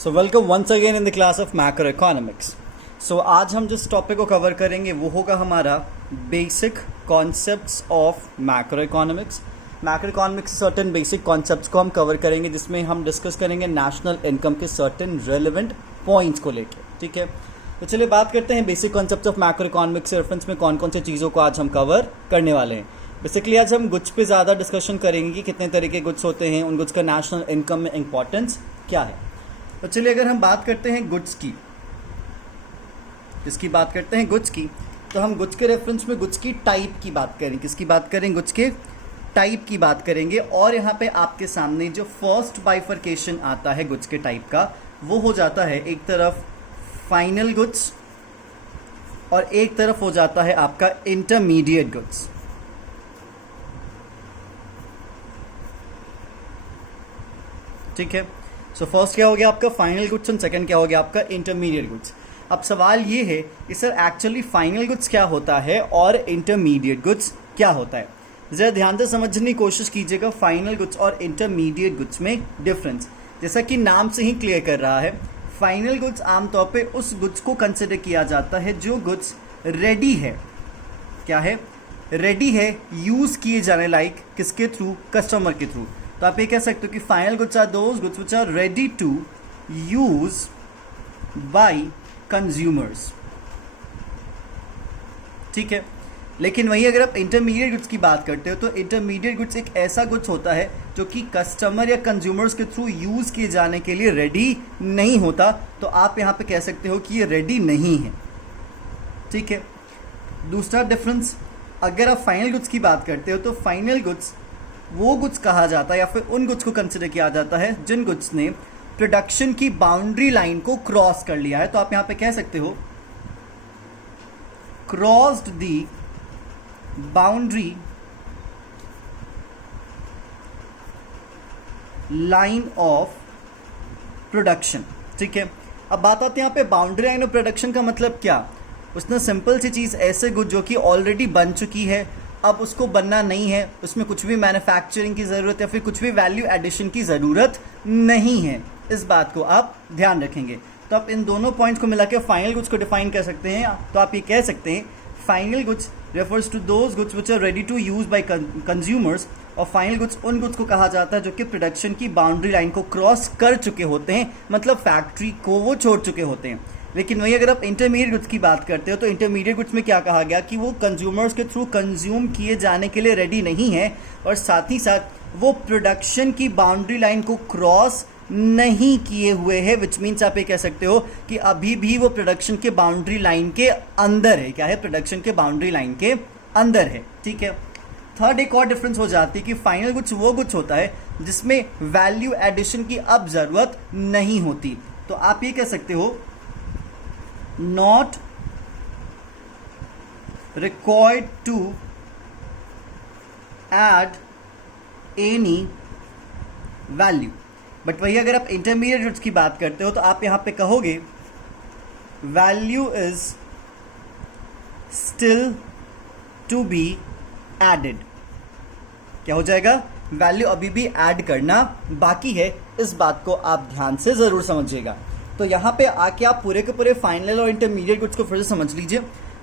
So welcome once again in the class of macro economics. So आज हम जिस topic को कवर करेंगे वो होगा हमारा basic concepts of macro economics. Macro economics certain basic concepts को हम कवर करेंगे, जिसमें हम डिस्कस करेंगे नेशनल इनकम के सर्टेन रेलिवेंट पॉइंट्स को लेकर। ठीक है, तो चलिए बात करते हैं basic concepts of macro economics reference में कौन कौन सी चीज़ों को आज हम कवर करने वाले हैं। बेसिकली आज हम गुड्स पे ज़्यादा डिस्कशन करेंगे कि कितने तरह के गुड्स होते हैं, उन गुड्स का नेशनल इनकम में इंपॉर्टेंस क्या है। तो चलिए अगर हम बात करते हैं गुड्स की, किसकी बात करते हैं, गुड्स की, तो हम गुड्स के रेफरेंस में गुड्स की टाइप की बात करें। किसकी बात करें, गुड्स के टाइप की बात करेंगे। और यहाँ पे आपके सामने जो फर्स्ट बाइफर्केशन आता है गुड्स के टाइप का, वो हो जाता है एक तरफ फाइनल गुड्स और एक तरफ हो जाता है आपका इंटरमीडिएट गुड्स। ठीक है, सो फर्स्ट क्या हो गया आपका फाइनल गुड्स और सेकंड क्या हो गया आपका इंटरमीडिएट गुड्स। अब सवाल ये है कि सर एक्चुअली फाइनल गुड्स क्या होता है और इंटरमीडिएट गुड्स क्या होता है। ज़रा ध्यान से समझने की कोशिश कीजिएगा फाइनल गुड्स और इंटरमीडिएट गुड्स में डिफरेंस। जैसा कि नाम से ही क्लियर कर रहा है, फाइनल गुड्स आमतौर पे उस गुड्स को कंसिडर किया जाता है जो गुड्स रेडी है। क्या है, रेडी है यूज़ किए जाने लाइक किसके थ्रू, कस्टमर के थ्रू। तो आप ये कह सकते हो कि final goods are those goods which are ready to use by consumers. ठीक है, लेकिन वहीं अगर आप इंटरमीडिएट गुड्स की बात करते हो तो इंटरमीडिएट गुड्स एक ऐसा गुड्स होता है जो कि कस्टमर या कंज्यूमर्स के थ्रू यूज किए जाने के लिए रेडी नहीं होता। तो आप यहाँ पे कह सकते हो कि ये रेडी नहीं है। ठीक है, दूसरा डिफरेंस, अगर आप फाइनल गुड्स की बात करते हो तो फाइनल गुड्स वो गुड्स कहा जाता है या फिर उन गुड्स को कंसिडर किया जाता है जिन गुड्स ने प्रोडक्शन की बाउंड्री लाइन को क्रॉस कर लिया है। तो आप यहां पे कह सकते हो crossed the boundary line of production. ठीक है, अब बात आती है यहां पे बाउंड्री लाइन ऑफ प्रोडक्शन का मतलब क्या। उसने सिंपल सी चीज, ऐसे गुड जो कि ऑलरेडी बन चुकी है, अब उसको बनना नहीं है, उसमें कुछ भी मैन्युफैक्चरिंग की ज़रूरत या फिर कुछ भी वैल्यू एडिशन की ज़रूरत नहीं है। इस बात को आप ध्यान रखेंगे। तो आप इन दोनों पॉइंट्स को मिला के फाइनल गुड्स को डिफाइन कर सकते हैं। तो आप ये कह सकते हैं final goods refers to those goods which are ready to use by consumers, और फाइनल गुड्स उन गुड्स को कहा जाता है जो कि प्रोडक्शन की बाउंड्री लाइन को क्रॉस कर चुके होते हैं, मतलब फैक्ट्री को वो छोड़ चुके होते हैं। लेकिन वही अगर आप इंटरमीडिएट गुड्स की बात करते हो तो इंटरमीडिएट गुड्स में क्या कहा गया कि वो कंज्यूमर्स के थ्रू कंज्यूम किए जाने के लिए रेडी नहीं है, और साथ ही साथ वो प्रोडक्शन की बाउंड्री लाइन को क्रॉस नहीं किए हुए हैं। विच मीन्स आप ये कह सकते हो कि अभी भी वो प्रोडक्शन के बाउंड्री लाइन के अंदर है। क्या है, प्रोडक्शन के बाउंड्री लाइन के अंदर है। ठीक है, थर्ड एक और डिफरेंस हो जाती है कि फाइनल गुड्स वो गुड्स होता है जिसमें वैल्यू एडिशन की अब जरूरत नहीं होती। तो आप ये कह सकते हो not required to add any value। But वही अगर आप इंटरमीडिएट गुड्स की बात करते हो तो आप यहां पे कहोगे value is still to be added. क्या हो जाएगा, वैल्यू अभी भी ऐड करना बाकी है। इस बात को आप ध्यान से जरूर समझिएगा। तो यहाँ पे आके आप पूरे के पूरे फाइनल और इंटरमीडिएट गुड्स को फिर से समझ लीजिए।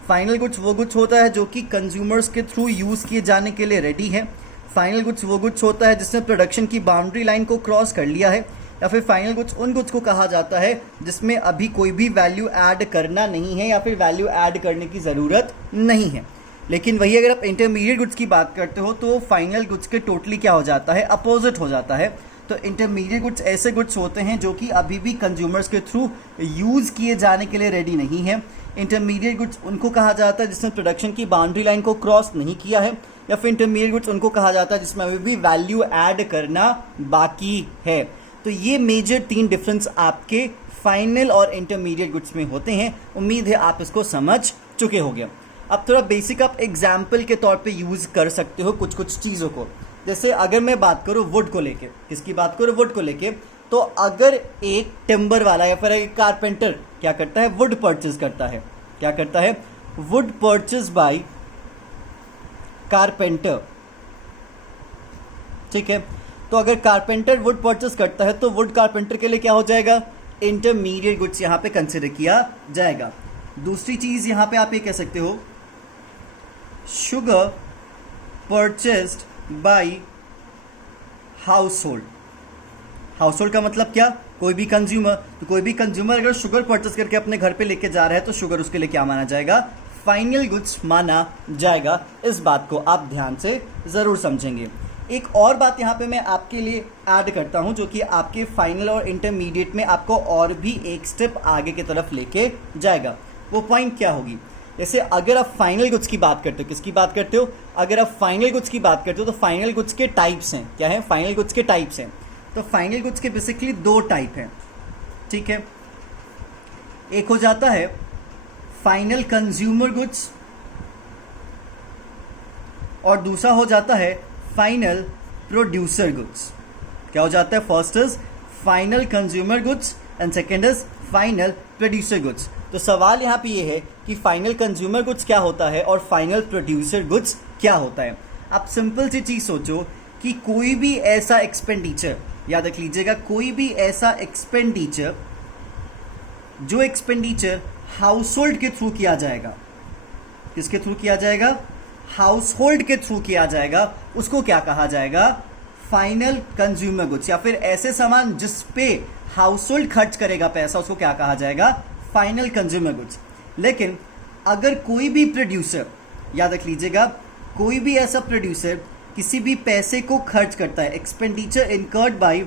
फाइनल गुड्स वो गुड्स होता है जो कि कंज्यूमर्स के थ्रू यूज किए जाने के लिए रेडी है। फाइनल गुड्स वो गुड्स होता है जिसने प्रोडक्शन की बाउंड्री लाइन को क्रॉस कर लिया है। या फिर फाइनल गुड्स उन गुड्स को कहा जाता है जिसमें अभी कोई भी वैल्यू ऐड करना नहीं है या फिर वैल्यू ऐड करने की ज़रूरत नहीं है। लेकिन वही अगर आप इंटरमीडिएट गुड्स की बात करते हो तो फाइनल गुड्स के टोटली क्या हो जाता है, अपोजिट हो जाता है। तो इंटरमीडिएट गुड्स ऐसे गुड्स होते हैं जो कि अभी भी कंज्यूमर्स के थ्रू यूज़ किए जाने के लिए रेडी नहीं है। इंटरमीडिएट गुड्स उनको कहा जाता है जिसने प्रोडक्शन की बाउंड्री लाइन को क्रॉस नहीं किया है। या फिर इंटरमीडिएट गुड्स उनको कहा जाता है जिसमें अभी भी वैल्यू ऐड करना बाकी है। तो ये मेजर 3 डिफरेंस आपके फाइनल और इंटरमीडिएट गुड्स में होते हैं। उम्मीद है आप इसको समझ चुके होंगे। अब थोड़ा बेसिक आप एग्जाम्पल के तौर पे यूज़ कर सकते हो कुछ कुछ चीज़ों को। जैसे अगर मैं बात करूँ वुड को लेके, किसकी बात करूँ, वुड को लेके, तो अगर एक टिम्बर वाला या फिर एक कारपेंटर क्या करता है, वुड परचेज करता है। क्या करता है, वुड परचेज बाय कारपेंटर। ठीक है, तो अगर कारपेंटर वुड परचेस करता है तो वुड कारपेंटर के लिए क्या हो जाएगा, इंटरमीडिएट गुड्स यहां पे कंसिडर किया जाएगा। दूसरी चीज यहां पे आप ये कह सकते हो, sugar purchased bye household. Household का मतलब क्या? कोई भी कंज्यूमर। तो कोई भी कंज्यूमर अगर शुगर परचेस करके अपने घर पे लेके जा रहा है तो शुगर उसके लिए क्या माना जाएगा? फाइनल गुड्स माना जाएगा। इस बात को आप ध्यान से जरूर समझेंगे। एक और बात यहाँ पे मैं आपके लिए ऐड करता हूँ जो कि आपके फाइनल और इंटरमीडिएट में आपको और भी एक स्टेप आगे की तरफ लेके जाएगा। वो पॉइंट क्या होगी? जैसे अगर आप फाइनल गुड्स की बात करते हो, किसकी बात करते हो? अगर आप फाइनल गुड्स की बात करते हो तो फाइनल गुड्स के टाइप्स हैं। क्या है? फाइनल गुड्स के टाइप्स हैं। तो फाइनल गुड्स के बेसिकली दो टाइप हैं, ठीक है। एक हो जाता है फाइनल कंज्यूमर गुड्स और दूसरा हो जाता है फाइनल प्रोड्यूसर गुड्स। क्या हो जाता है? First is final consumer goods and second is final producer goods. तो सवाल यहाँ पे ये है कि फाइनल कंज्यूमर गुड्स क्या होता है और फाइनल प्रोड्यूसर गुड्स क्या होता है। आप सिंपल सी चीज सोचो कि कोई भी ऐसा एक्सपेंडिचर, याद रख लीजिएगा, कोई भी ऐसा एक्सपेंडिचर जो एक्सपेंडिचर हाउसहोल्ड के थ्रू किया जाएगा, किसके थ्रू किया जाएगा? हाउसहोल्ड के थ्रू किया जाएगा, उसको क्या कहा जाएगा? Final consumer goods. या फिर ऐसे सामान जिस पे हाउसहोल्ड खर्च करेगा पैसा, उसको क्या कहा जाएगा? Final consumer goods. लेकिन अगर कोई भी प्रोड्यूसर, याद रख लीजिएगा, कोई भी ऐसा प्रोड्यूसर किसी भी पैसे को खर्च करता है, एक्सपेंडिचर इनकर्ड बाय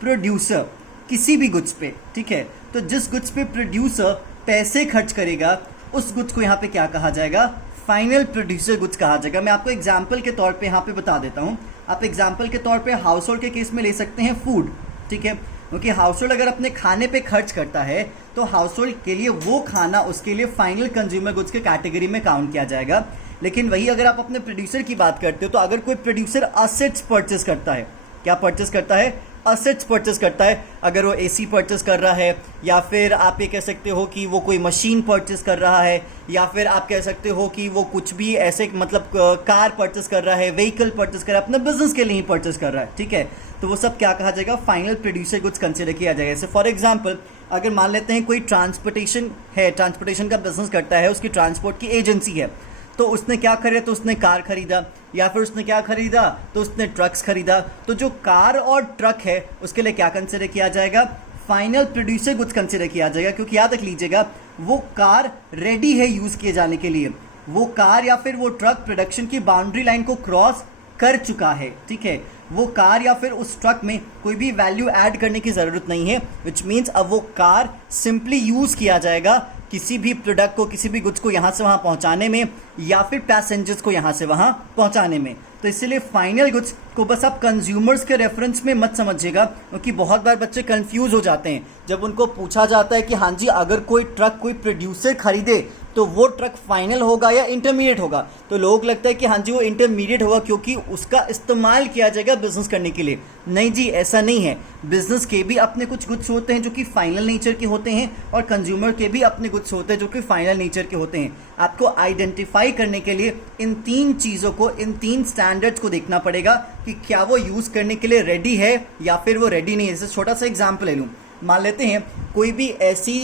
प्रोड्यूसर किसी भी गुड्स पे, ठीक है, तो जिस गुड्स पे प्रोड्यूसर पैसे खर्च करेगा उस गुड्स को यहाँ पे क्या कहा जाएगा? फाइनल प्रोड्यूसर गुड्स कहा जाएगा। मैं आपको एग्जाम्पल के तौर पे यहाँ पे बता देता हूँ। आप एग्जाम्पल के तौर पे हाउस होल्ड के केस में ले सकते हैं फूड, ठीक है, क्योंकि हाउस होल्ड अगर अपने खाने पे खर्च करता है तो हाउस होल्ड के लिए वो खाना उसके लिए फाइनल कंज्यूमर गुड्स के कैटेगरी में काउंट किया जाएगा। लेकिन वही अगर आप अपने प्रोड्यूसर की बात करते हो तो अगर कोई प्रोड्यूसर असेट्स परचेस करता है, क्या परचेस करता है? असेट्स परचेस करता है। अगर वो एसी परचेस कर रहा है, या फिर आप ये कह सकते हो कि वो कोई मशीन परचेस कर रहा है, या फिर आप कह सकते हो कि वो कुछ भी ऐसे मतलब कार परचेस कर रहा है, व्हीकल परचेस कर रहा है, अपने बिजनेस के लिए ही परचेस कर रहा है, ठीक है, तो वो सब क्या कहा जाएगा? फाइनल प्रोड्यूसर गुड्स कंसिडर किया जाएगा। जैसे फॉर एग्जाम्पल अगर मान लेते हैं कोई ट्रांसपोर्टेशन है, ट्रांसपोर्टेशन का बिजनेस करता है, उसकी ट्रांसपोर्ट की एजेंसी है, तो उसने क्या खरीदा? तो उसने कार खरीदा, या फिर उसने क्या खरीदा? तो उसने ट्रक्स खरीदा। तो जो कार और ट्रक है उसके लिए क्या कंसिडर किया जाएगा? फाइनल प्रोड्यूसर गुड्स कंसिडर किया जाएगा। क्योंकि याद रख लीजिएगा, वो कार रेडी है यूज किए जाने के लिए, वो कार या फिर वो ट्रक प्रोडक्शन की बाउंड्री लाइन को क्रॉस कर चुका है, ठीक है, वो कार या फिर उस ट्रक में कोई भी वैल्यू ऐड करने की जरूरत नहीं है, विच मीन्स अब वो कार सिंपली यूज किया जाएगा किसी भी प्रोडक्ट को, किसी भी गुड्स को यहाँ से वहाँ पहुँचाने में, या फिर पैसेंजर्स को यहाँ से वहाँ पहुँचाने में। तो इसलिए फाइनल गुड्स को बस आप कंज्यूमर्स के रेफरेंस में मत समझिएगा, क्योंकि बहुत बार बच्चे कंफ्यूज हो जाते हैं जब उनको पूछा जाता है कि हाँ जी अगर कोई ट्रक कोई प्रोड्यूसर खरीदे तो वो ट्रक फाइनल होगा या इंटरमीडिएट होगा, तो लोग लगता है कि हाँ जी वो इंटरमीडिएट होगा क्योंकि उसका इस्तेमाल किया जाएगा बिजनेस करने के लिए। नहीं जी, ऐसा नहीं है। बिजनेस के भी अपने कुछ गुड्स होते हैं जो कि फाइनल नेचर के होते हैं, और कंज्यूमर के भी अपने गुड्स होते हैं जो कि फाइनल नेचर के होते हैं। आपको आइडेंटिफाई करने के लिए इन तीन चीज़ों को, इन तीन स्टैंडर्ड्स को देखना पड़ेगा कि क्या वो यूज़ करने के लिए रेडी है या फिर वो रेडी नहीं है। जैसे छोटा सा एग्जाम्पल ले लूँ, मान लेते हैं कोई भी ऐसी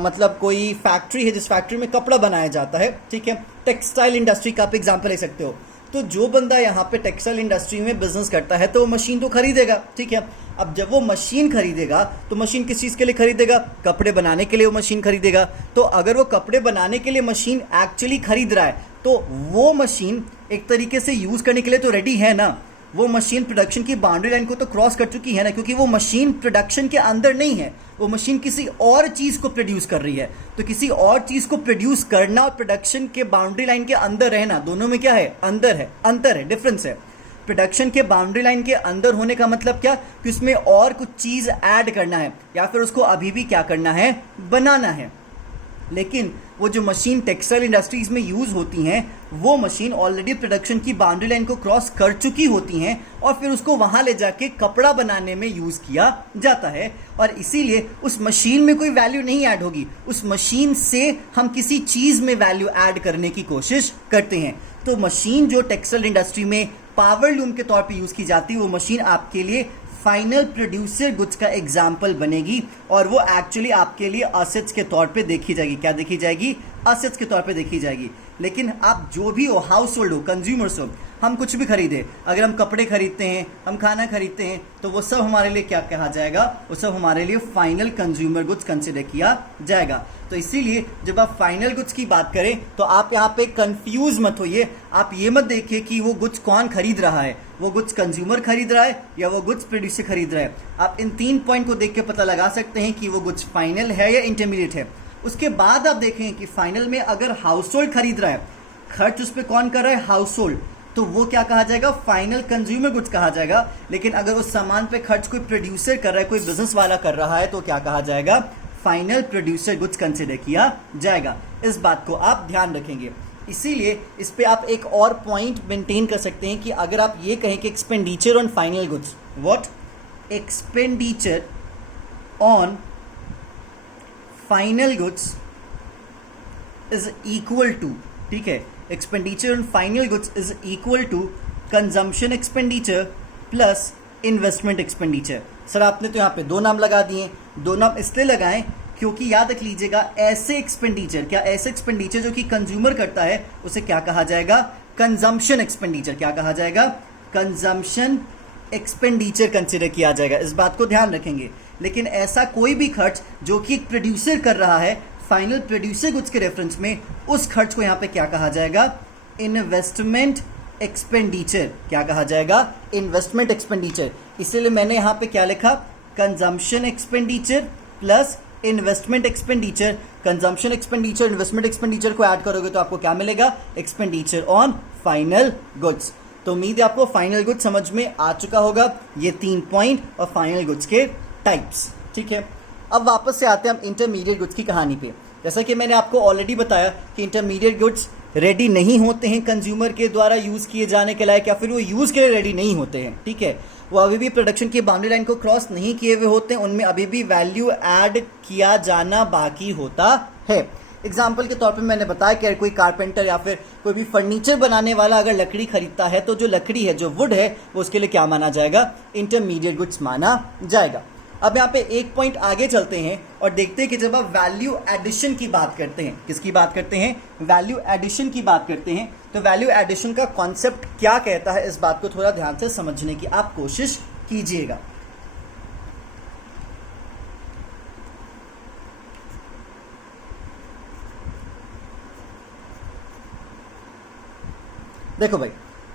मतलब कोई फैक्ट्री है जिस फैक्ट्री में कपड़ा बनाया जाता है, ठीक है, टेक्सटाइल इंडस्ट्री का आप एग्जाम्पल ले सकते हो। तो जो बंदा यहाँ पे टेक्सटाइल इंडस्ट्री में बिजनेस करता है तो वो मशीन तो खरीदेगा, ठीक है। अब जब वो मशीन खरीदेगा तो मशीन किस चीज़ के लिए खरीदेगा? कपड़े बनाने के लिए वो मशीन खरीदेगा। तो अगर वो कपड़े बनाने के लिए मशीन एक्चुअली खरीद रहा है तो वो मशीन एक तरीके से यूज़ करने के लिए तो रेडी है ना। वो मशीन प्रोडक्शन की बाउंड्री लाइन को तो क्रॉस कर चुकी है ना, क्योंकि वो मशीन प्रोडक्शन के अंदर नहीं है, वो मशीन किसी और चीज़ को प्रोड्यूस कर रही है। तो किसी और चीज़ को प्रोड्यूस करना और प्रोडक्शन के बाउंड्री लाइन के अंदर रहना, दोनों में क्या है? अंतर है, डिफरेंस है। प्रोडक्शन के बाउंड्री लाइन के अंदर होने का मतलब क्या? कि उसमें और कुछ चीज़ ऐड करना है या फिर उसको अभी भी क्या करना है? बनाना है। लेकिन वो जो मशीन टेक्सटाइल इंडस्ट्रीज में यूज़ होती हैं वो मशीन ऑलरेडी प्रोडक्शन की बाउंड्री लाइन को क्रॉस कर चुकी होती हैं और फिर उसको वहाँ ले जाके कपड़ा बनाने में यूज़ किया जाता है। और इसीलिए उस मशीन में कोई वैल्यू नहीं ऐड होगी, उस मशीन से हम किसी चीज़ में वैल्यू ऐड करने की कोशिश करते हैं। तो मशीन जो टेक्सटाइल इंडस्ट्री में पावर लूम के तौर पे यूज़ की जाती है वो मशीन आपके लिए फाइनल प्रोड्यूसर गुड्स का एग्जाम्पल बनेगी और वो एक्चुअली आपके लिए असेट्स के तौर पे देखी जाएगी। क्या देखी जाएगी? असेट्स के तौर पे देखी जाएगी। लेकिन आप जो भी हो, हाउस होल्ड हो, कंज्यूमर्स हो, हम कुछ भी खरीदे, अगर हम कपड़े खरीदते हैं, हम खाना खरीदते हैं, तो वो सब हमारे लिए क्या कहा जाएगा? वो सब हमारे लिए फाइनल कंज्यूमर गुड्स कंसिडर किया जाएगा। तो इसीलिए जब आप फाइनल गुड्स की बात करें तो आप यहाँ पे कंफ्यूज मत होइए। आप ये मत देखिए कि वो गुड्स कौन खरीद रहा है, वो गुड्स कंज्यूमर खरीद रहा है या वो गुड्स प्रोड्यूसर खरीद रहा है। आप इन 3 पॉइंट को देख के पता लगा सकते हैं कि वो गुड्स फाइनल है या इंटरमीडिएट है। उसके बाद आप देखें कि फाइनल में अगर हाउस होल्ड खरीद रहा है, खर्च उस पर कौन कर रहा है? हाउस होल्ड, तो वो क्या कहा जाएगा? फाइनल कंज्यूमर गुड्स कहा जाएगा। लेकिन अगर उस सामान पे खर्च कोई प्रोड्यूसर कर रहा है, कोई बिजनेस वाला कर रहा है, तो क्या कहा जाएगा? फाइनल प्रोड्यूसर गुड्स कंसिडर किया जाएगा। इस बात को आप ध्यान रखेंगे। इसीलिए इस पे आप एक और पॉइंट मेंटेन कर सकते हैं कि अगर आप ये कहें कि expenditure on final goods, what? Expenditure on final goods is equal to, ठीक है, expenditure on final goods is equal to consumption expenditure plus investment expenditure. Sir आपने तो यहाँ पे 2 नाम लगा दिए। 2 नाम इसलिए लगाएं क्योंकि याद रख लीजिएगा, ऐसे एक्सपेंडिचर, क्या ऐसे एक्सपेंडिचर जो कि कंज्यूमर करता है, उसे क्या कहा जाएगा? Consumption expenditure. क्या कहा जाएगा? कंजम्पशन एक्सपेंडिचर कंसिडर किया जाएगा। इस बात को ध्यान रखेंगे। लेकिन ऐसा कोई भी खर्च जो कि एक प्रोड्यूसर कर रहा है फाइनल प्रोड्यूसर गुड्स के रेफरेंस में, उस खर्च को यहाँ पे क्या कहा जाएगा? Investment expenditure. क्या कहा जाएगा? Investment expenditure. इसलिए मैंने यहाँ पे क्या लिखा? Consumption expenditure plus investment expenditure. Consumption expenditure, investment expenditure को ऐड करोगे तो आपको क्या मिलेगा? Expenditure on final goods. तो उम्मीद है आपको फाइनल गुड्स समझ में आ चुका होगा, ये 3 पॉइंट और फाइनल गुड्स के टाइप्स। ठीक है, अब वापस से आते हैं हम इंटरमीडिएट गुड्स की कहानी पे। जैसा कि मैंने आपको ऑलरेडी बताया कि इंटरमीडिएट गुड्स रेडी नहीं होते हैं कंज्यूमर के द्वारा यूज़ किए जाने के लायक, या फिर वो यूज़ के लिए रेडी नहीं होते हैं। ठीक है, वो अभी भी प्रोडक्शन की बाउंड्री लाइन को क्रॉस नहीं किए हुए होते हैं, उनमें अभी भी वैल्यू ऐड किया जाना बाकी होता है। एग्जाम्पल के तौर पे मैंने बताया कि कोई कारपेंटर या फिर कोई भी फर्नीचर बनाने वाला अगर लकड़ी खरीदता है तो जो लकड़ी है, जो वुड है, वो उसके लिए क्या माना जाएगा? इंटरमीडिएट गुड्स माना जाएगा। अब यहाँ पे एक पॉइंट आगे चलते हैं और देखते हैं कि जब आप वैल्यू एडिशन की बात करते हैं, किसकी बात करते हैं? वैल्यू एडिशन की बात करते हैं, तो वैल्यू एडिशन का कॉन्सेप्ट क्या कहता है, इस बात को थोड़ा ध्यान से समझने की आप कोशिश कीजिएगा। देखो भाई,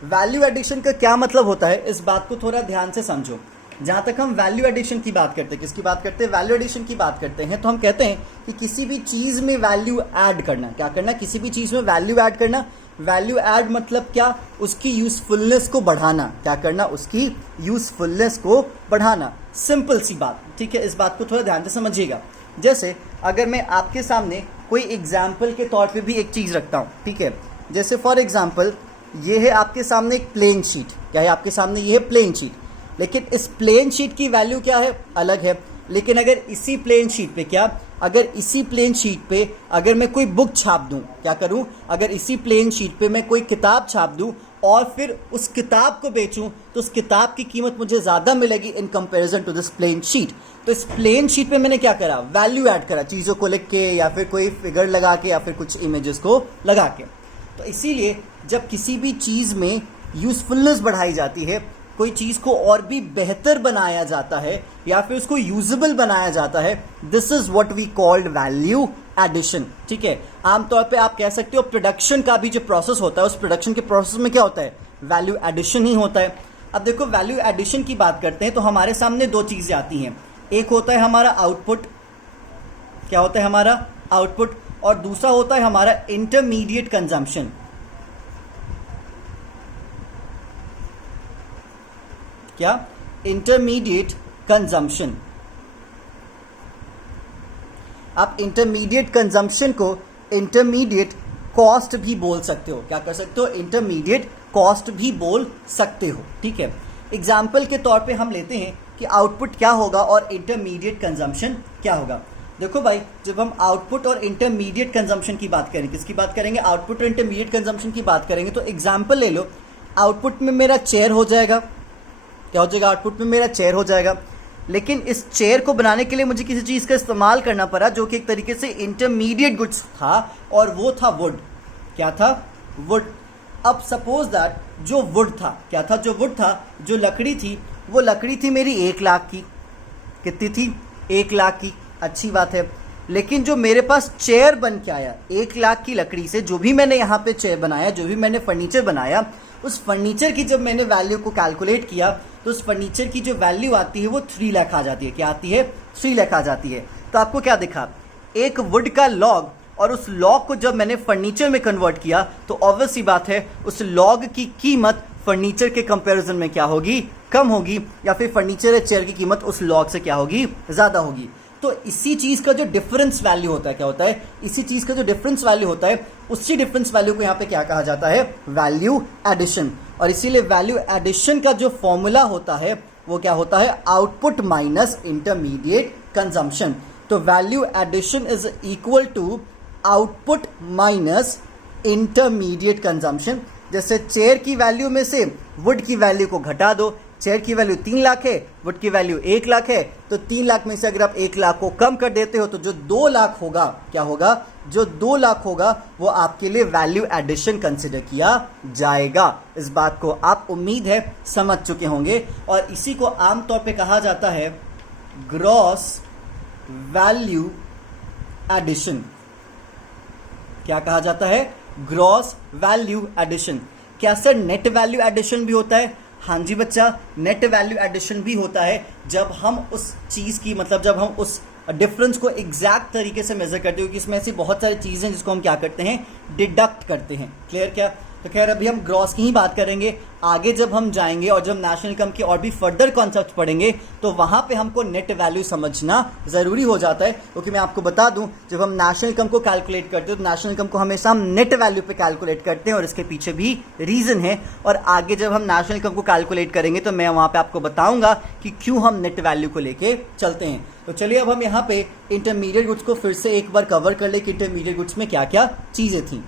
वैल्यू एडिशन का क्या मतलब होता है, इस बात को थोड़ा ध्यान से समझो। जहां तक हम वैल्यू एडिशन की बात करते हैं, किसकी बात करते हैं? वैल्यू एडिशन की बात करते हैं, तो हम कहते हैं कि किसी भी चीज में वैल्यू ऐड करना। क्या करना? किसी भी चीज में वैल्यू ऐड करना। वैल्यू ऐड मतलब क्या? उसकी यूजफुलनेस को बढ़ाना। क्या करना? उसकी यूजफुलनेस को बढ़ाना। सिंपल सी बात, ठीक है, इस बात को थोड़ा ध्यान से समझिएगा। जैसे अगर मैं आपके सामने कोई एग्जाम्पल के तौर पर भी एक चीज रखता हूं, ठीक है, जैसे फॉर एग्जाम्पल ये है आपके सामने एक प्लेन शीट। क्या है आपके सामने? ये है प्लेन शीट। लेकिन इस प्लेन शीट की वैल्यू क्या है? अलग है। लेकिन अगर इसी प्लेन शीट पे अगर इसी प्लेन शीट पे अगर मैं कोई बुक छाप दूं, क्या करूं? अगर इसी प्लेन शीट पे मैं कोई किताब छाप दूं और फिर उस किताब को बेचूं, तो उस किताब की कीमत मुझे ज़्यादा मिलेगी in comparison to this plain sheet. तो इस प्लेन शीट पे मैंने क्या करा? वैल्यू ऐड करा, चीज़ों को लिख के या फिर कोई फिगर लगा के या फिर कुछ इमेजेस को लगा के। तो इसीलिए जब किसी भी चीज़ में यूजफुलनेस बढ़ाई जाती है, कोई चीज़ को और भी बेहतर बनाया जाता है या फिर उसको यूजेबल बनाया जाता है, this is what we called value addition. ठीक है, आमतौर पे आप कह सकते हो प्रोडक्शन का भी जो प्रोसेस होता है, उस प्रोडक्शन के प्रोसेस में क्या होता है? वैल्यू एडिशन ही होता है। अब देखो, वैल्यू एडिशन की बात करते हैं तो हमारे सामने 2 चीज़ें आती हैं। एक होता है हमारा आउटपुट। क्या होता है हमारा? आउटपुट। और दूसरा होता है हमारा इंटरमीडिएट कंजम्पशन। क्या? Intermediate consumption. आप इंटरमीडिएट कंजम्पशन को इंटरमीडिएट कॉस्ट भी बोल सकते हो। क्या कर सकते हो? इंटरमीडिएट कॉस्ट भी बोल सकते हो। ठीक है, एग्जाम्पल के तौर पे हम लेते हैं कि आउटपुट क्या होगा और इंटरमीडिएट कंजम्पशन क्या होगा। देखो भाई, जब हम आउटपुट और इंटरमीडिएट कंजम्पशन की बात करेंगे, किसकी बात करेंगे? आउटपुट और इंटरमीडिएट कंजम्पशन की बात करेंगे। तो एग्जाम्पल ले लो, आउटपुट में मेरा चेयर हो जाएगा। क्या हो जाएगा, आउटपुट में मेरा चेयर हो जाएगा। लेकिन इस चेयर को बनाने के लिए मुझे किसी चीज़ का इस्तेमाल करना पड़ा जो कि एक तरीके से इंटरमीडिएट गुड्स था, और वो था वुड। क्या था, वुड। अब सपोज दैट जो वुड था, क्या था, जो वुड था, जो लकड़ी थी, वो लकड़ी थी मेरी 1 लाख की। कितनी थी, 1 लाख की। अच्छी बात है। लेकिन जो मेरे पास चेयर बन के आया 1 लाख की लकड़ी से, जो भी मैंने यहाँ पे चेयर बनाया, जो भी मैंने फर्नीचर बनाया, उस फर्नीचर की जब मैंने वैल्यू को कैलकुलेट किया तो उस फर्नीचर की जो वैल्यू आती है वो 3 लाख आ जाती है। क्या आती है, 3 लाख आ जाती है। तो आपको क्या दिखा, एक वुड का लॉग, और उस लॉग को जब मैंने फर्नीचर में कन्वर्ट किया तो ऑब्वियस सी बात है उस लॉग की कीमत फर्नीचर के कंपैरिजन में क्या होगी, कम होगी, या फिर फर्नीचर या चेयर की कीमत उस लॉग से क्या होगी, ज़्यादा होगी। तो इसी चीज़ का जो डिफरेंस वैल्यू होता है, क्या होता है, इसी चीज़ का जो डिफरेंस वैल्यू होता है, उसी डिफरेंस वैल्यू को यहाँ पे क्या कहा जाता है, वैल्यू एडिशन। और इसीलिए वैल्यू एडिशन का जो फॉर्मूला होता है वो क्या होता है, आउटपुट माइनस इंटरमीडिएट कंजम्पशन। तो value addition is equal to output minus intermediate consumption. जैसे चेयर की वैल्यू में से वुड की वैल्यू को घटा दो, चेयर की वैल्यू 3 लाख है, वुड की वैल्यू 1 लाख है, तो 3 लाख में से अगर आप 1 लाख को कम कर देते हो तो जो 2 लाख होगा, क्या होगा, जो 2 लाख होगा वो आपके लिए वैल्यू एडिशन कंसिडर किया जाएगा। इस बात को आप उम्मीद है समझ चुके होंगे, और इसी को आमतौर पे कहा जाता है ग्रॉस वैल्यू एडिशन। क्या कहा जाता है, ग्रॉस वैल्यू एडिशन। क्या सर नेट वैल्यू एडिशन भी होता है? हाँ जी बच्चा, नेट वैल्यू एडिशन भी होता है जब हम उस चीज़ की, मतलब जब हम उस डिफरेंस को एग्जैक्ट तरीके से मेजर करते हो, कि इसमें ऐसी बहुत सारी चीज़ें हैं जिसको हम क्या करते हैं, डिडक्ट करते हैं। क्लियर क्या? तो खैर अभी हम ग्रॉस की ही बात करेंगे। आगे जब हम जाएंगे और जब नेशनल इनकम के और भी फर्दर कॉन्सेप्ट पढ़ेंगे तो वहाँ पे हमको नेट वैल्यू समझना ज़रूरी हो जाता है, क्योंकि मैं आपको बता दूं जब हम नेशनल इनकम को कैलकुलेट करते हैं तो नेशनल इनकम को हमेशा हम नेट वैल्यू पे कैलकुलेट करते हैं, और इसके पीछे भी रीज़न है। और आगे जब हम नेशनल इनकम को कैलकुलेट करेंगे तो मैं वहाँ पर आपको बताऊँगा कि क्यों हम नेट वैल्यू को लेके चलते हैं। तो चलिए अब हम यहाँ पे इंटरमीडिएट गुड्स को फिर से एक बार कवर कर ले कि इंटरमीडिएट गुड्स में क्या क्या चीज़ें थी।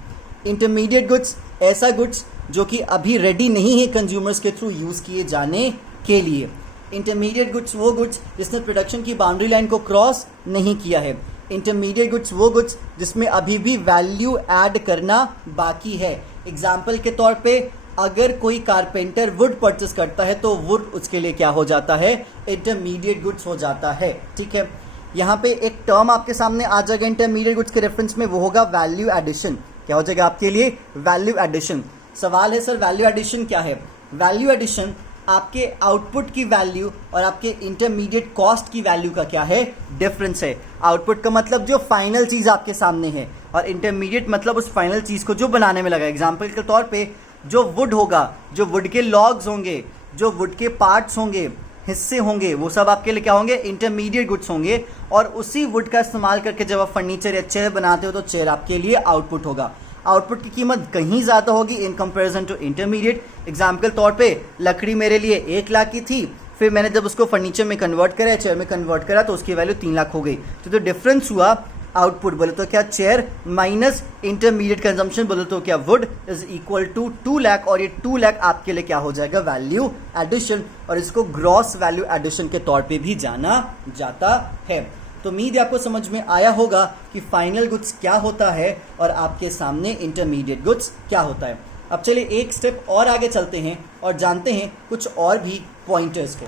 इंटरमीडिएट गुड्स ऐसा गुड्स जो कि अभी रेडी नहीं है कंज्यूमर्स के थ्रू यूज़ किए जाने के लिए। इंटरमीडिएट गुड्स वो गुड्स जिसने प्रोडक्शन की बाउंड्री लाइन को क्रॉस नहीं किया है। इंटरमीडिएट गुड्स वो गुड्स जिसमें अभी भी वैल्यू ऐड करना बाकी है। एग्जाम्पल के तौर पे अगर कोई कारपेंटर वुड परचेस करता है तो वुड उसके लिए क्या हो जाता है, इंटरमीडिएट गुड्स हो जाता है। ठीक है, यहाँ पे एक टर्म आपके सामने आ जाएगा इंटरमीडिएट गुड्स के रेफरेंस में, वो होगा वैल्यू एडिशन। क्या हो जाएगा आपके लिए, वैल्यू एडिशन। सवाल है सर वैल्यू एडिशन क्या है? वैल्यू एडिशन आपके आउटपुट की वैल्यू और आपके इंटरमीडिएट कॉस्ट की वैल्यू का क्या है, डिफरेंस है। आउटपुट का मतलब जो फाइनल चीज़ आपके सामने है, और इंटरमीडिएट मतलब उस फाइनल चीज़ को जो बनाने में लगा। एग्जाम्पल के तौर पे जो वुड होगा, जो वुड के लॉग्स होंगे, जो वुड के पार्ट्स होंगे, हिस्से होंगे, वो सब आपके लिए क्या होंगे, इंटरमीडिएट गुड्स होंगे। और उसी वुड का इस्तेमाल करके जब आप फर्नीचर या चेयर बनाते हो तो चेयर आपके लिए आउटपुट होगा। आउटपुट की कीमत कहीं ज़्यादा होगी in comparison to intermediate. Example तौर पे लकड़ी मेरे लिए 1 लाख की थी, फिर मैंने जब उसको फर्नीचर में कन्वर्ट करा, चेयर में कन्वर्ट करा, तो उसकी वैल्यू 3 लाख हो गई। तो जो डिफरेंस हुआ आउटपुट बोले तो क्या, चेयर माइनस इंटरमीडिएट कंजम्पशन बोले तो क्या, wood is equal to 2 lakh. और ये 2 लाख आपके लिए क्या हो जाएगा, वैल्यू एडिशन। और इसको ग्रॉस वैल्यू एडिशन के तौर पे भी जाना जाता है। तो उम्मीद है आपको समझ में आया होगा कि फाइनल गुड्स क्या होता है और आपके सामने इंटरमीडिएट गुड्स क्या होता है। अब चलिए एक स्टेप और आगे चलते हैं और जानते हैं कुछ और भी पॉइंटर्स को।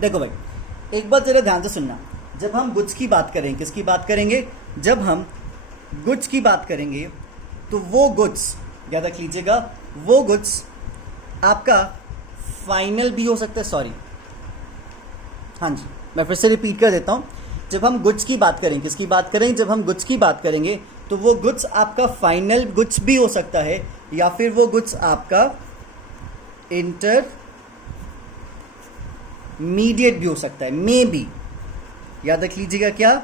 देखो भाई, एक बात जरा ध्यान से सुनना। जब हम गुड्स की बात करेंगे, किसकी बात करेंगे, जब हम गुड्स की बात करेंगे तो वो गुड्स याद रख लीजिएगा, वो गुड्स आपका फाइनल भी हो सकता है। सॉरी, हाँ जी, मैं फिर से रिपीट कर देता हूँ। जब हम गुड्स की बात करेंगे, किसकी बात करेंगे, जब हम गुड्स की बात करेंगे तो वो गुड्स आपका फाइनल गुड्स भी हो सकता है, या फिर वो गुड्स आपका इंटरमीडिएट भी हो सकता है। मे बी, याद रख लीजिएगा क्या,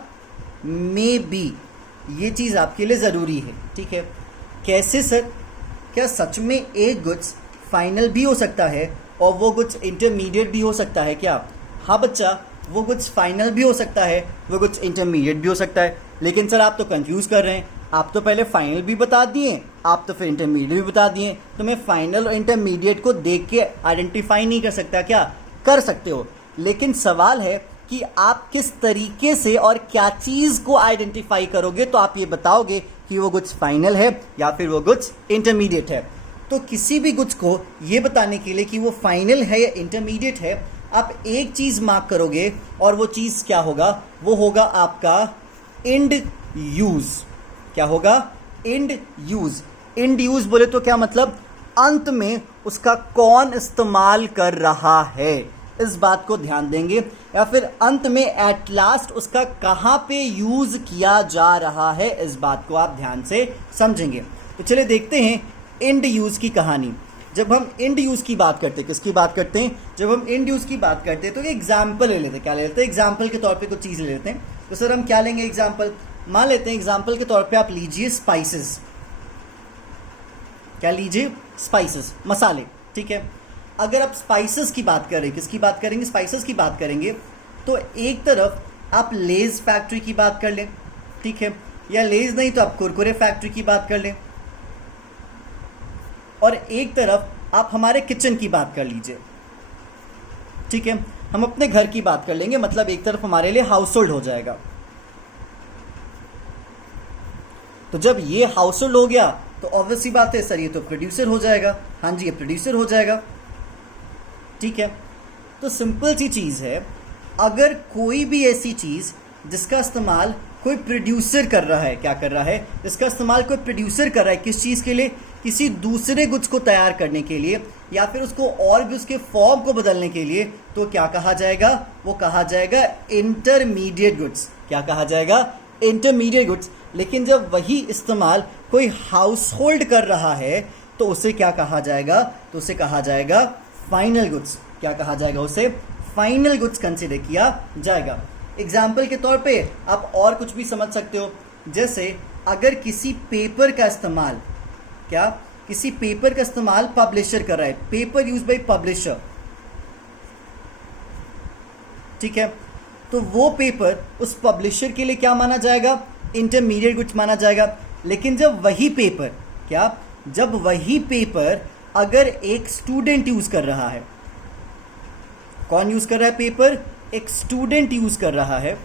मे बी, ये चीज़ आपके लिए ज़रूरी है। ठीक है, कैसे सर, क्या सच में एक गुड्स फाइनल भी हो सकता है और वो गुड्स इंटरमीडिएट भी हो सकता है क्या? हाँ बच्चा, वो गुड्स फाइनल भी हो सकता है, वो गुड्स इंटरमीडिएट भी हो सकता है। लेकिन सर आप तो कंफ्यूज कर रहे हैं, आप तो पहले फाइनल भी बता दिए, आप तो फिर इंटरमीडिएट भी बता दिए, तो मैं फाइनल और इंटरमीडिएट को देख के आइडेंटिफाई नहीं कर सकता क्या? कर सकते हो, लेकिन सवाल है कि आप किस तरीके से और क्या चीज को आइडेंटिफाई करोगे, तो आप ये बताओगे कि वो गुड्स फाइनल है या फिर वो गुड्स इंटरमीडिएट है। तो किसी भी गुड्स को ये बताने के लिए कि वो फाइनल है या इंटरमीडिएट है, आप एक चीज मार्क करोगे और वो चीज क्या होगा? वो होगा आपका एंड यूज। क्या होगा? And use. एंड यूज बोले तो क्या मतलब? अंत में उसका कौन इस्तेमाल कर रहा है, इस बात को ध्यान देंगे, या फिर अंत में एट लास्ट उसका कहां पे यूज किया जा रहा है, इस बात को आप ध्यान से समझेंगे। तो चलिए देखते हैं एंड यूज की कहानी। जब हम एंड यूज की बात करते हैं, किसकी बात करते हैं? जब हम एंड यूज की बात करते हैं तो एग्जाम्पल ले लेते हैं। क्या ले लेते हैं? एग्जाम्पल के तौर पे कुछ चीज ले लेते हैं। तो सर हम क्या लेंगे एग्जाम्पल? मान लेते हैं एग्जाम्पल के तौर पे आप लीजिए स्पाइसेस। क्या लीजिए? स्पाइसेस, मसाले। ठीक है, अगर आप स्पाइसेस की बात करें, किसकी बात करेंगे? स्पाइसेस की बात करेंगे, तो एक तरफ आप लेज फैक्ट्री की बात कर लें, ठीक है, या लेज नहीं तो आप कुरकुरे फैक्ट्री की बात कर लें, और एक तरफ आप हमारे किचन की बात कर लीजिए। ठीक है, हम अपने घर की बात कर लेंगे, मतलब एक तरफ हमारे लिए हाउस होल्ड हो जाएगा। तो जब ये हाउस होल्ड हो गया तो ऑब्वियसली बात है सर ये तो प्रोड्यूसर हो जाएगा। हाँ जी, ये प्रोड्यूसर हो जाएगा। ठीक है, तो सिंपल सी चीज है, अगर कोई भी ऐसी चीज जिसका इस्तेमाल कोई प्रोड्यूसर कर रहा है, क्या कर रहा है? जिसका इस्तेमाल कोई प्रोड्यूसर कर रहा है, किस चीज के लिए? किसी दूसरे गुड्स को तैयार करने के लिए, या फिर उसको और भी उसके फॉर्म को बदलने के लिए, तो क्या कहा जाएगा? वो कहा जाएगा इंटरमीडिएट गुड्स। क्या कहा जाएगा? Intermediate goods. लेकिन जब वही इस्तेमाल कोई हाउस होल्ड कर रहा है तो उसे क्या कहा जाएगा? तो उसे कहा जाएगा फाइनल गुड्स। क्या कहा जाएगा? उसे फाइनल गुड्स कंसिडर किया जाएगा। एग्जाम्पल के तौर पे आप और कुछ भी समझ सकते हो, जैसे अगर किसी पेपर का इस्तेमाल, क्या किसी पेपर का इस्तेमाल पब्लिशर कर रहा है, पेपर यूज बाय पब्लिशर, ठीक है, तो वो पेपर उस पब्लिशर के लिए क्या माना जाएगा? इंटरमीडिएट गुड्स माना जाएगा। लेकिन जब वही पेपर, क्या जब वही पेपर अगर एक स्टूडेंट यूज कर रहा है, कौन यूज कर रहा है पेपर? एक स्टूडेंट यूज कर रहा है,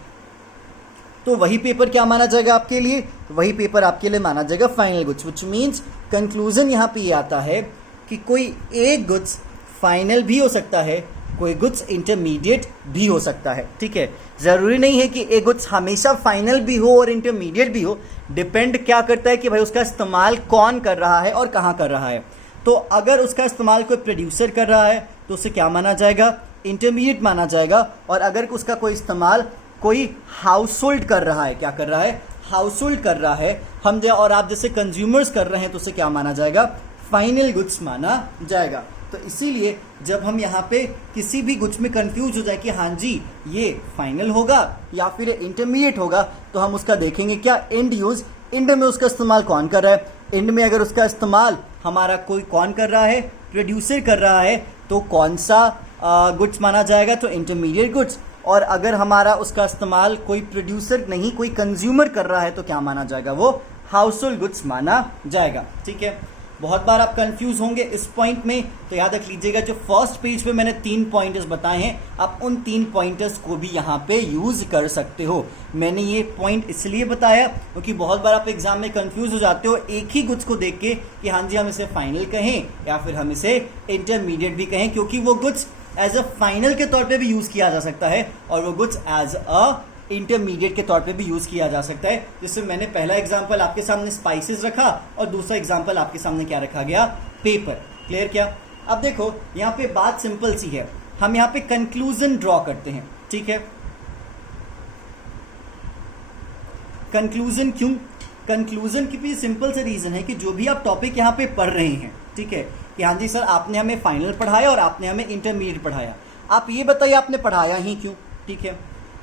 तो वही पेपर क्या माना जाएगा आपके लिए? वही पेपर आपके लिए माना जाएगा final goods. Which means conclusion यहां पे ये आता है कि कोई एक गुड्स फाइनल भी हो सकता है, कोई गुड्स इंटरमीडिएट भी हो सकता है। ठीक है, जरूरी नहीं है कि एक गुड्स हमेशा फाइनल भी हो और इंटरमीडिएट भी हो। डिपेंड क्या करता है कि भाई उसका इस्तेमाल कौन कर रहा है और कहां कर रहा है। तो अगर उसका इस्तेमाल कोई प्रोड्यूसर कर रहा है तो उसे क्या माना जाएगा? इंटरमीडिएट माना जाएगा। और अगर उसका कोई इस्तेमाल कोई हाउस होल्ड कर रहा है, क्या कर रहा है? हाउस होल्ड कर रहा है, हम और आप जैसे कंज्यूमर्स कर रहे हैं, तो उसे क्या माना जाएगा? फाइनल गुड्स माना जाएगा। तो इसीलिए जब हम यहाँ पे किसी भी गुड्स में कंफ्यूज हो जाए कि हाँ जी ये फाइनल होगा या फिर इंटरमीडिएट होगा, तो हम उसका देखेंगे क्या? And use. एंड में उसका इस्तेमाल कौन कर रहा है? एंड में अगर उसका इस्तेमाल हमारा कोई कौन कर रहा है? प्रोड्यूसर कर रहा है, तो कौन सा गुड्स माना जाएगा? तो इंटरमीडिएट गुड्स। और अगर हमारा उसका इस्तेमाल कोई प्रोड्यूसर नहीं, कोई कंज्यूमर कर रहा है, तो क्या माना जाएगा? वो हाउस होल्ड गुड्स माना जाएगा। ठीक है, बहुत बार आप कंफ्यूज होंगे इस पॉइंट में, तो याद रख लीजिएगा जो फर्स्ट पेज पे मैंने 3 पॉइंटर्स बताए हैं, आप उन 3 पॉइंटर्स को भी यहाँ पे यूज कर सकते हो। मैंने ये पॉइंट इसलिए बताया क्योंकि बहुत बार आप एग्जाम में कंफ्यूज हो जाते हो एक ही गुड्स को देख के कि हाँ जी हम इसे फाइनल कहें या फिर हम इसे इंटरमीडिएट भी कहें, क्योंकि वो गुड्स एज अ फाइनल के तौर पे भी यूज किया जा सकता है और वो गुड्स एज अ इंटरमीडिएट के तौर पे भी यूज किया जा सकता है। जिससे मैंने पहला एग्जांपल आपके सामने स्पाइसेस रखा और दूसरा एग्जांपल आपके सामने क्या रखा गया? पेपर। क्लियर क्या? अब देखो यहाँ पे बात सिंपल सी है, हम यहाँ पे कंक्लूजन ड्रॉ करते हैं। ठीक है, कंक्लूजन क्यों? कंक्लूजन की भी सिंपल सा रीजन है कि जो भी आप टॉपिक यहाँ पे पढ़ रहे हैं, ठीक है, कि हाँ जी सर आपने हमें फाइनल पढ़ाया और आपने हमें इंटरमीडिएट पढ़ाया, आप ये बताइए आपने पढ़ाया ही क्यों? ठीक है,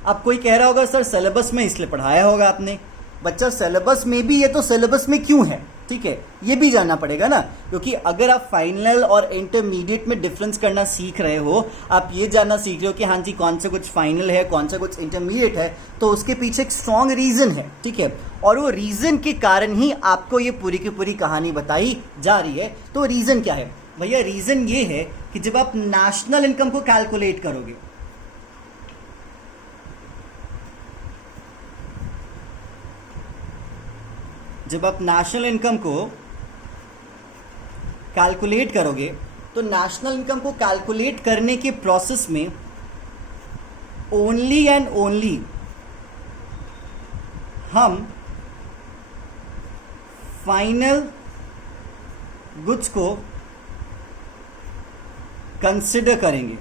अब कोई कह रहा होगा सर सिलेबस में इसलिए पढ़ाया होगा आपने, बच्चा सिलेबस में भी है तो सिलेबस में क्यों है, ठीक है, ये भी जानना पड़ेगा ना। क्योंकि अगर आप फाइनल और इंटरमीडिएट में डिफरेंस करना सीख रहे हो, आप ये जानना सीख रहे हो कि हाँ जी कौन सा कुछ फाइनल है, कौन सा कुछ इंटरमीडिएट है, तो उसके पीछे एक स्ट्रॉन्ग रीजन है, ठीक है, और वो रीजन के कारण ही आपको ये पूरी की पूरी कहानी बताई जा रही है। तो रीजन क्या है भैया? रीजन ये है कि जब आप नेशनल इनकम को कैलकुलेट करोगे, जब आप नेशनल इनकम को कैलकुलेट करोगे तो नेशनल इनकम को कैलकुलेट करने के प्रोसेस में ओनली एंड ओनली हम फाइनल गुड्स को कंसिडर करेंगे।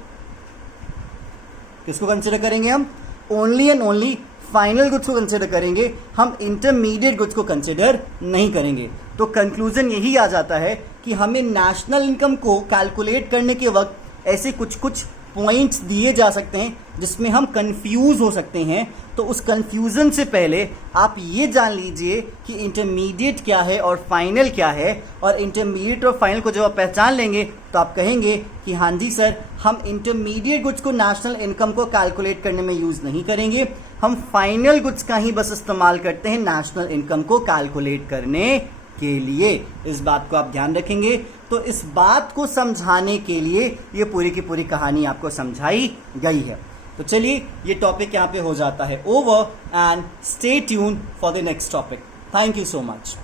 किसको कंसिडर करेंगे? हम only and only final goods को कंसिडर करेंगे, हम इंटरमीडिएट गुड्स को कंसिडर नहीं करेंगे। तो कंक्लूजन यही आ जाता है कि हमें नेशनल इनकम को कैलकुलेट करने के वक्त ऐसे कुछ कुछ पॉइंट्स दिए जा सकते हैं जिसमें हम कंफ्यूज हो सकते हैं। तो उस कंफ्यूजन से पहले आप ये जान लीजिए कि इंटरमीडिएट क्या है और फाइनल क्या है, और इंटरमीडिएट और फाइनल को जब आप पहचान लेंगे तो आप कहेंगे कि हाँ जी सर, हम इंटरमीडिएट गुड्स को नेशनल इनकम को कैलकुलेट करने में यूज नहीं करेंगे, हम फाइनल गुड्स का ही बस इस्तेमाल करते हैं नेशनल इनकम को कैलकुलेट करने के लिए। इस बात को आप ध्यान रखेंगे। तो इस बात को समझाने के लिए ये पूरी की पूरी कहानी आपको समझाई गई है। तो चलिए ये टॉपिक यहाँ पे हो जाता है over, and stay tune for the next topic. Thank you so much.